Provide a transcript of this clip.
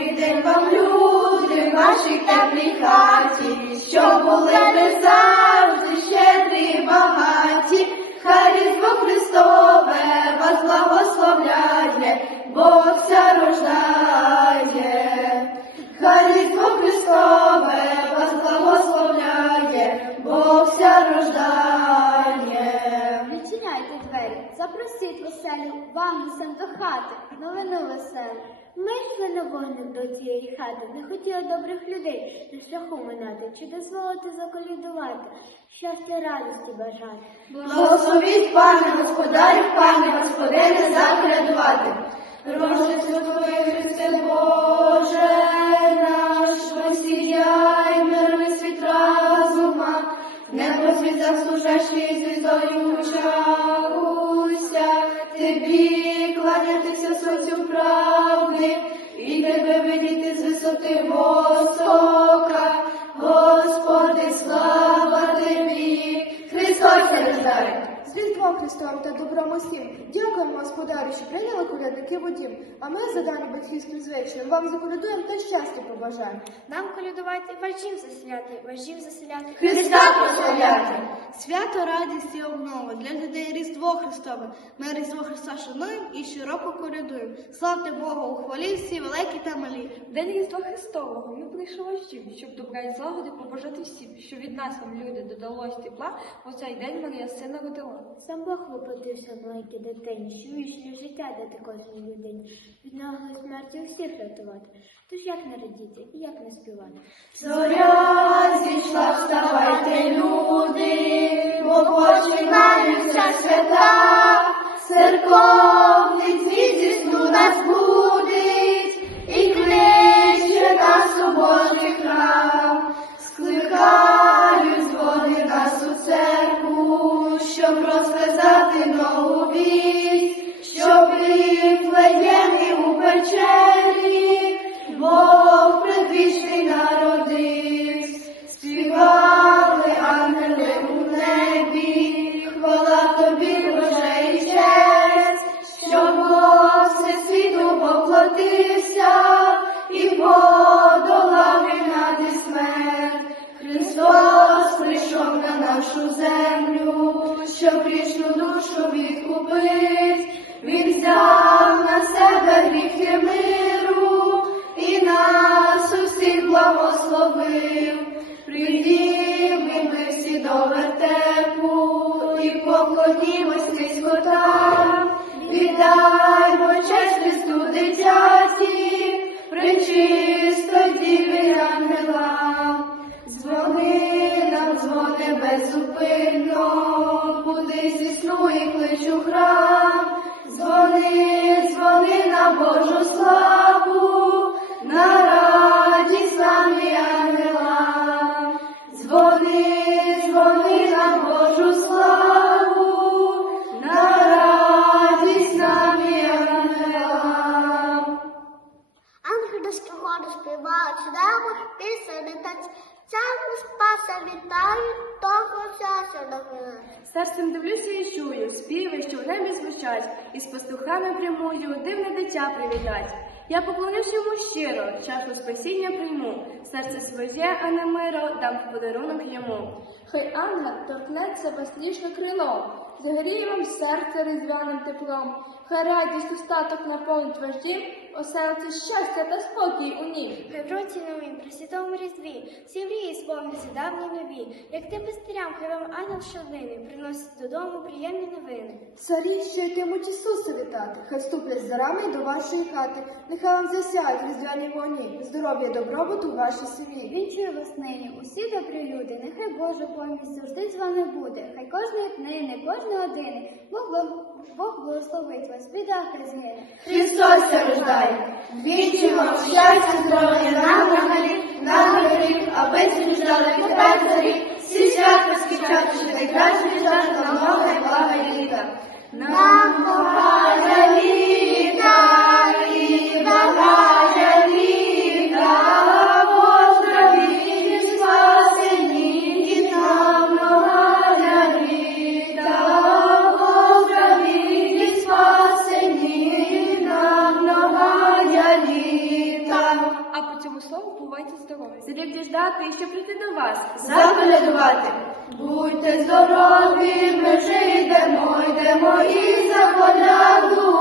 Добрий вам, люди, в вашій теплій хаті, щоб були ви завжди щедрі багаті. Хай Різдво Христове вас благословляє, Бог ся рождає. Хай Різдво Христове вас благословляє, Бог ся рождає. Відчиняйте двері, запросіть веселю, вам до хати, новину веселу. Ми йшли на вогник до цієї хати, не хотіли добрих людей. На шляху минати, чи дозволити заколідувати, щастя радості бажати. Благословіть, пане господарю, пане господине, закрядувати. Роже Твоє Христе Боже наш, посіяй мирний світ разума, небо звіздах служащий звіздою чагуся, Тобі кланятися сонцю правди, Então, tá computador para. Дякуємо господарю, що прийняли колядників у дім. А ми за даним батьківським звичаєм вам заколядуємо та щастя побажаємо. Нам колядувати важів заселяти, важів заселяти. Христа прославляти. Свято радісті обнови для людей Різдво Христове. Ми Різдво Христа шануємо і щороку колядуємо. Славте Бога у хвалі всі великі та малі. День Різдва Христового ми прийшли всім, щоб добра і злагоди побажати всім, що від нас вам люди додалось тепла, у цей день Марія сина родила. Сам Бог воплотився в маленькій дитині, що вічне життя дати кожній людині, від наглої смерті усіх рятувати. Тож як не радіти і як не співати? Зоря зійшла, вставайте, люди, бо починаються свята, церковний дзвін зі нас будить, нашу землю, щоб грішну душу відкупить. Він взяв на себе гріхи миру і нас усіх благословив. Прийдімо ми всі до вертепу і поклонімось низько там. Віддаймо честь Христу дитяті, причисто беззупинно, куди зі і кличу храм. Дзвони, дзвони на Божу славу, на радість нам і ангелам. Дзвони, дзвони на Божу славу, на радість нам і ангелам. Ангели скороду співають, знаємо пісень та цьому спаса вітають, того часу. Серцем дивлюся і чую, співи, що в небі звучать, і з пастухами прямую, дивне дитя привітать. Я поклонюсь йому щиро, чашу спасіння прийму, серце своє, а не миро, дам в подарунок йому. Хай ангел торкнеться безстрішно крилом, загріє вам серце різдвяним теплом, хай радість остаток наповнить ваш дім, оселиться щастя та спокій у нім. Хай в році новім, при святому різдві, всі мрії сповняться давні нові, як тим пастирям, хай вам ангел щоднини, приносить додому приємні новини. Царі, що йтимуть Ісуса вітати, хай ступлять за рами до вашої хати. Нехай вам засяють різдвяні вогні, здоров'я, добробуту в вашій сім'ї. Вінчую вас нині, усі добрі люди, нехай Божа помість завжди з вами буде, хай кожної днини, кожної години, Бог, Бог благословить вас, біда хай згине. Христос рождає, вічимо щастя, здоров'я нам на галі, нам гріх, аби страждали вітати зарі, всі свята скічати, що найкраще літа, на много і блага і літа. Нам цьому слову бувайте здорові. Слід діждати, що прийти до вас. Заглядувати. Будьте здорові, ми вже йдемо, йдемо і за коляду